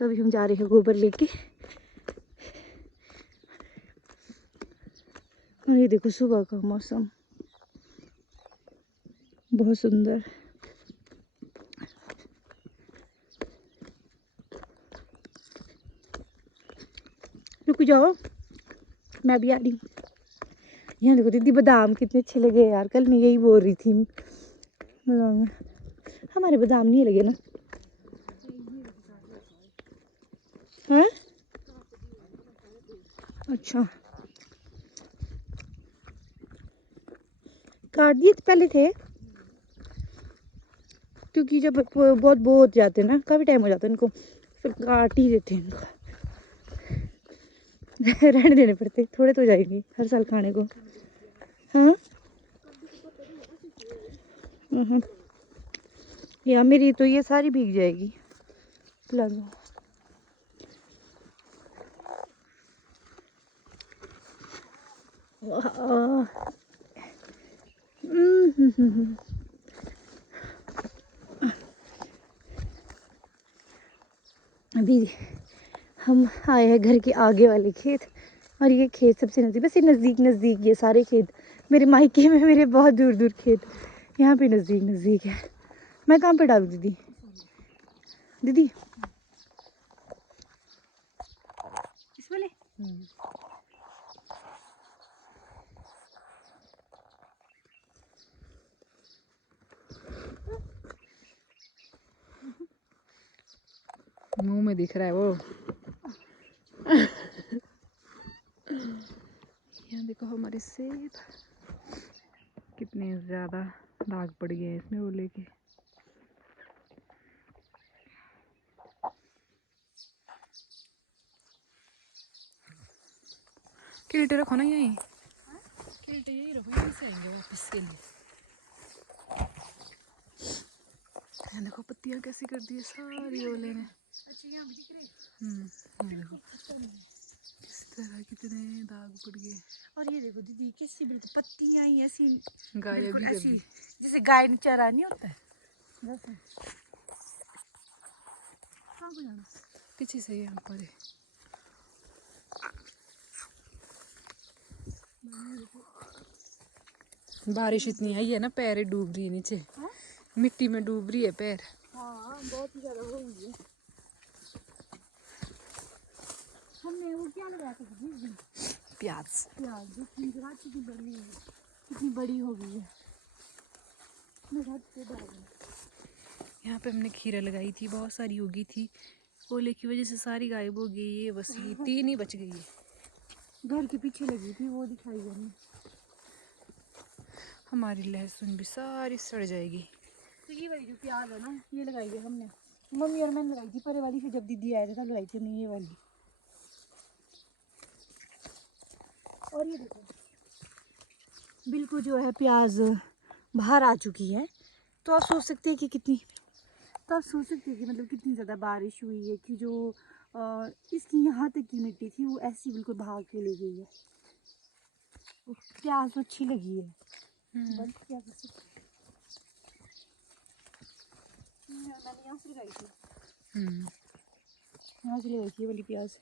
तो अभी हम जा रहे हैं गोबर लेके। और ये देखो सुबह का मौसम बहुत सुंदर। रुक जाओ, मैं भी आ रही हूँ। यहाँ देखो दीदी, बादाम कितने अच्छे लगे यार। कल मैं यही बोल रही थी, बादाम हमारे बादाम नहीं लगे ना। हैं? अच्छा, काट दिए पहले थे, क्योंकि जब बहुत बो जाते हैं ना, काफी टाइम हो जाता है इनको, फिर काट ही देते हैं इनको। रहने देने पड़ते, थोड़े तो जाएंगे हर साल खाने को। हाँ या मेरी तो ये सारी भीग जाएगी। प्लाजो अभी हम आए हैं घर के आगे वाले खेत, और ये खेत सबसे नज़दीक, बस ये नज़दीक नज़दीक, ये सारे खेत मेरे मायके में, मेरे बहुत दूर दूर खेत यहाँ पे नज़दीक नज़दीक है। मैं कहाँ पे डालूँ दीदी? दीदी इस वाले मुंह में दिख रहा है वो। यहाँ देखो हमारे सेब कितने ज्यादा दाग पड़ गए हैं इसमें वो लेके। कीटे रखो ना यहीं, कीटे यहीं रखो, यहीं से आएंगे वापस के लिए। यहाँ देखो पत्तियाँ कैसी कर दी है सारी ओले ने। किस तरह कितने दाग पड़ गए। और ये देखो दीदी, कैसी बिल्कुल पत्तियां ही ऐसी गायब भी कर दी, जैसे गाय ने चरा नहीं होता है वैसे। कहाँ को जाना? पीछे से यहाँ पर है। बारिश इतनी आई है ना, पैर डूब रही है नीचे, मिट्टी में डूब रही है पैर। हाँ बहुत ही ज्यादा हो गई है। हमने वो क्या लगाया था दीदी? प्याज। प्याज कितनी बड़ी है, कितनी बड़ी हो गई है। मैं घर से डाल यहाँ पे हमने खीरा लगाई थी, बहुत सारी उगी थी, ओले की वजह से सारी गायब हो गई है। बस ये 3 ही बच गई है। घर के पीछे लगी थी, वो दिखाई हमने। हमारी लहसुन भी सारी सड़ जाएगी। तो ये वाली जो प्याज है ना, ये लगाई है हमने, मम्मी और मैंने लगाई थी परे वाली, फिर जब दीदी आए थे तब लगाई थी हमने ये वाली। और ये देखो बिल्कुल जो है प्याज बाहर आ चुकी है। तो आप सोच सकते हैं कि कितनी, तो आप सोच सकते हैं कि मतलब कितनी ज़्यादा बारिश हुई है कि जो इसकी यहाँ तक की मिट्टी थी वो ऐसी बिल्कुल भाग के ले गई है। प्याज तो अच्छी लगी है, बस क्या कर सकते हैं। मैंने यहाँ से लगाई थी, यहाँ से लगाई थी ये वाली प्याज।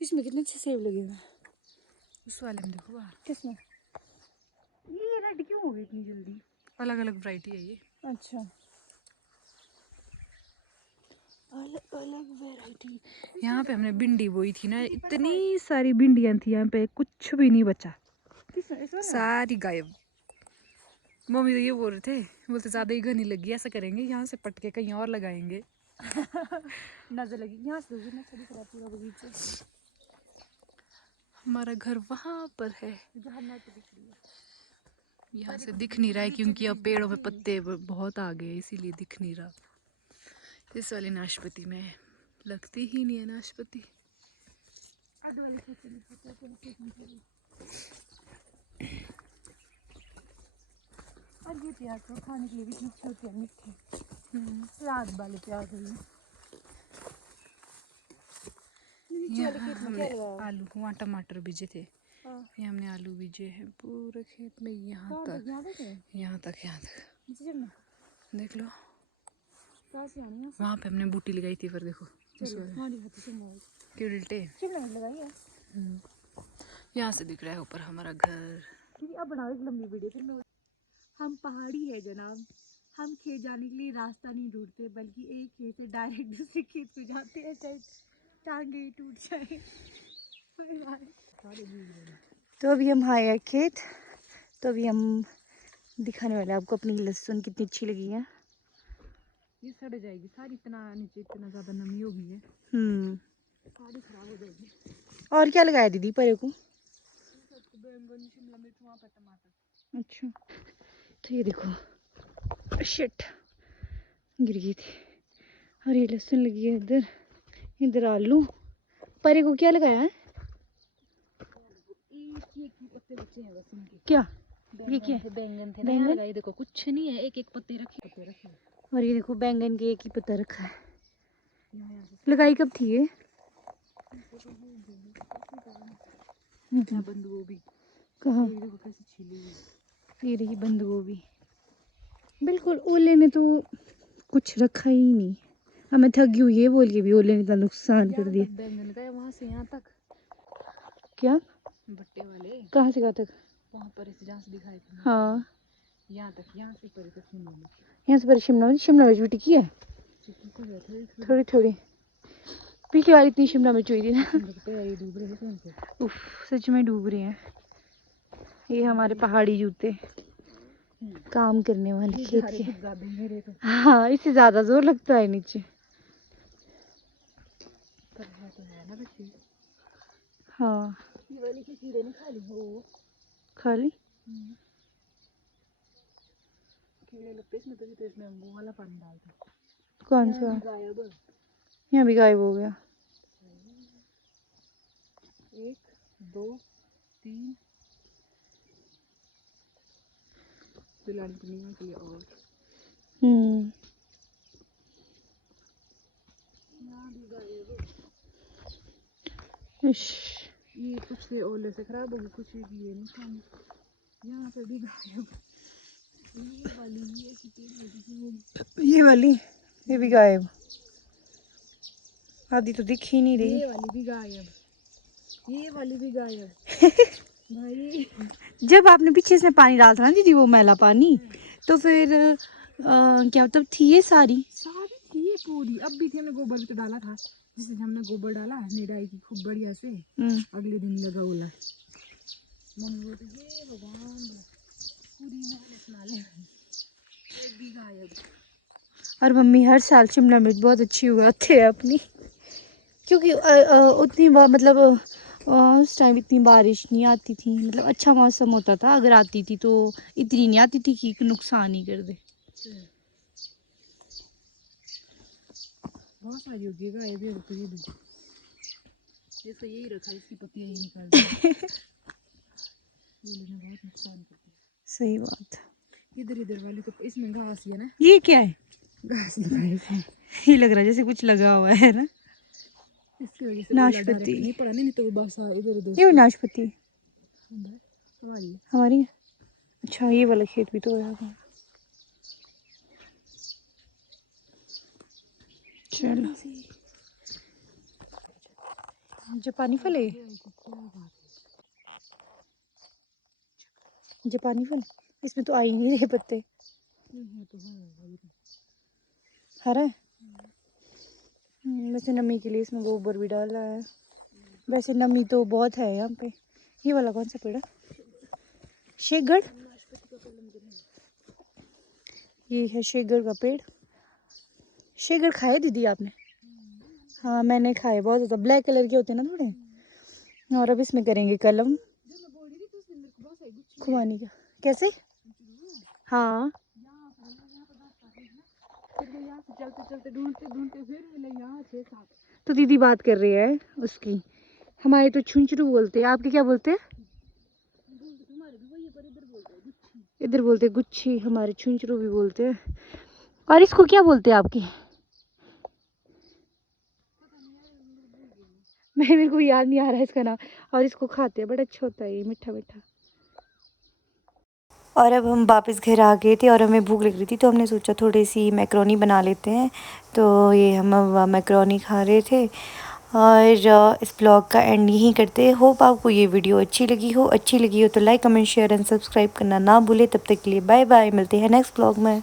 इसमें कितने अच्छे सेब लगे हुए हैं। उस वाले में देखो बाहर। किसमें? ये रेड क्यों हो गई इतनी जल्दी? अलग अलग वैरायटी है ये। अच्छा, अलग अलग वैरायटी। यहाँ पे हमने भिंडी बोई थी ना, इतनी सारी भिंडियाँ थी यहाँ पे, कुछ भी नहीं बचा, सारी गायब। मम्मी तो ये बोल रहे थे, बोलते ज्यादा ही घनी लगी, ऐसा करेंगे यहाँ से पट के कहीं और लगाएंगे। नजर लगी यहाँ से, ना सभी तरह पूरा बगीचा। हमारा घर वहाँ पर है, जहाँ नेट दिख रही है, यहाँ से दिख नहीं रहा है क्योंकि अब पेड़ों में पत्ते बहुत आ गए, इसीलिए दिख नहीं रहा। इस वाली नाशपाती में लगती ही नहीं है नाशपाती। और ये प्याज तो खाने के लिए भी इतने होते हैं, मीठे सलाद वाले प्याज है। यहाँ हमने आलू, वहाँ टमाटर बीजे थे, ये हमने आलू बीजे हैं पूरे खेत में, यहाँ तक, यहाँ तक, यहाँ तक। देख लो कहाँ से आनी है? वहाँ पे हमने बूटी लगाई थी, फिर देखो चलो हाँ दिखाती शिमला मिर्च। क्यों उल्टे। शिमला मिर्च लगाई है यहाँ से दिख रहा है ऊपर हमारा घर। क्योंकि अब बनाओ एक लंबी वीडियो फिर मैं। हम पहाड़ी है जनाब, हम खेत जाने के लिए रास्ता नहीं ढूंढते बल्कि एक खेत से डायरेक्ट दूसरे खेत पे जाते हैं, चाहे टांगे ही टूट जाए। तो अभी हम आए हैं खेत, तो अभी हम दिखाने वाले हैं आपको अपनी लहसुन कितनी अच्छी लगी है। ये सड़ जाएगी सारी, इतना नीचे इतना ज्यादा नमी होगी है, सारी खराब हो जाएगी। और क्या लगाया दीदी परे को? बैंगन, शिमला मिर्च, वहाँ पे टमाटर। अच्छा तो ये देखो, शिट गिर गई थी। और ये लहसुन लगी है इधर, इधर आलू। परे को क्या लगाया है? एक पत्ते बचे हैं बस इनके। क्या ये क्या है? बैंगन थे बैंगन? ना, ये देखो कुछ नहीं है, एक एक पत्ते रखे। और ये देखो बैंगन के एक ही पत्ता रखा है। यहाँ से लगाई कब थी ये? क्या बंद गोभी, कहाँ? ये देखो कैसे छिली हुई। ये रही बंद गोभी। बिल्कुल ओले ने तो कुछ रखा ही नहीं। अब मैं थक गई हूँ ये बोल के भी ओले ने इतना नुकसान कर दिया। बैंगन गए वहाँ से यहाँ तक। क्या? भट्टे वाले कहाँ से कहाँ तक? वहाँ पर इस जहाँ से दिखाए थे हाँ यहाँ तक, यहाँ से ऊपर तक शिमला मिर्च। यहाँ से पर शिमला मिर्च भी टिकी है थोड़ी थोड़ी। पिछली बार इतनी शिमला मिर्च हुई थी ना। उफ सच में डूब रहे हैं। ये हमारे पहाड़ी जूते, काम करने वाले खेत के। हाँ इससे ज्यादा जोर लगता है नीचे। हाँ ये वाली के कीड़े नहीं खा ली हो? खा ली कीड़े लगते इसमें, तो इसमें हम वो वाला पानी डालते। कौन सा? गायब। यहाँ भी गायब हो गया। 1 2 3 पिलाने के लिए और यहाँ भी गायब। ये कुछ से ओले से खराब हो गई, कुछ ये नहीं खाने। यहाँ पे भी गायब। ये वाली ये भी गायब, आधी तो दिख ही नहीं रही। ये वाली भी गायब, ये वाली भी गायब। भाई जब आपने पीछे से पानी डाला था ना दीदी वो मैला पानी, तो फिर क्या मतलब थी ये सारी थी ये पूरी। अब भी थी, हमने गोबर तो डाला था, जिस दिन हमने गोबर डाला निराई की खूब बढ़िया से, अगले दिन लगा ओला। मम्मी बोलती ये भगवान पूरी मेहनत ना ले, एक भी गायब। और मम्मी हर साल शिमला मिर्च बहुत अच्छी उगाते हैं अपनी, क्योंकि उतनी मतलब उस टाइम इतनी बारिश नहीं आती थी, मतलब अच्छा मौसम होता था, अगर आती थी तो इतनी नहीं आती थी कि नुकसान ही कर दे। बहुत सारी होगी गायब, ये देखो ये भी, इसको यही रखा, इसकी पत्तियां यही निकाल दी। ये लेना बहुत नुकसान करती है। सही बात। इधर इधर वाली तो इसमें घास ही है ना। ये क्या है? घास लगाई इसमें। ये लग रहा है जैसे कुछ लगा हुआ है ना। इसकी वजह से नाशपाती नहीं पड़ा, नहीं तो बस इधर उधर। ये नाशपाती हमारी हमारी। अच्छा ये वाला खेत भी तो है। चलो जापानी फल है, जापानी फल। इसमें तो आ ही नहीं रहे पत्ते। हरा है। वैसे नमी के लिए इसमें गोबर भी डाला है, वैसे नमी तो बहुत है यहाँ पे। ये वाला कौन सा पेड़ है? शेखगढ़। ये है शेखगढ़ का पेड़। शेखगढ़ खाए दीदी आपने? हाँ मैंने खाए, बहुत ज़्यादा ब्लैक कलर के होते हैं ना थोड़े। और अब इसमें करेंगे कलम खुबानी का। कैसे? हाँ चलते चलते ढूंढते ढूंढते फिर मिले यहाँ 6-7। तो दीदी बात कर रही है उसकी। हमारे तो छुंचरू बोलते हैं, आपके क्या बोलते हैं? इधर बोलते हैं गुच्छी, हमारे छुंचरू भी बोलते हैं। और इसको क्या बोलते हैं आपकी? मेरे को याद नहीं आ रहा है इसका नाम। और इसको खाते हैं, बड़ा अच्छा होता है ये, मीठा मीठा। और अब हम वापस घर आ गए थे और हमें भूख लग रही थी, तो हमने सोचा थोड़ी सी मैक्रोनी बना लेते हैं। तो ये हम अब मैक्रोनी खा रहे थे। और इस ब्लॉग का एंड यहीं करते हैं। होप आपको ये वीडियो अच्छी लगी हो तो like comment share and subscribe करना ना भूले। तब तक के लिए बाय बाय, मिलते हैं नेक्स्ट ब्लॉग में।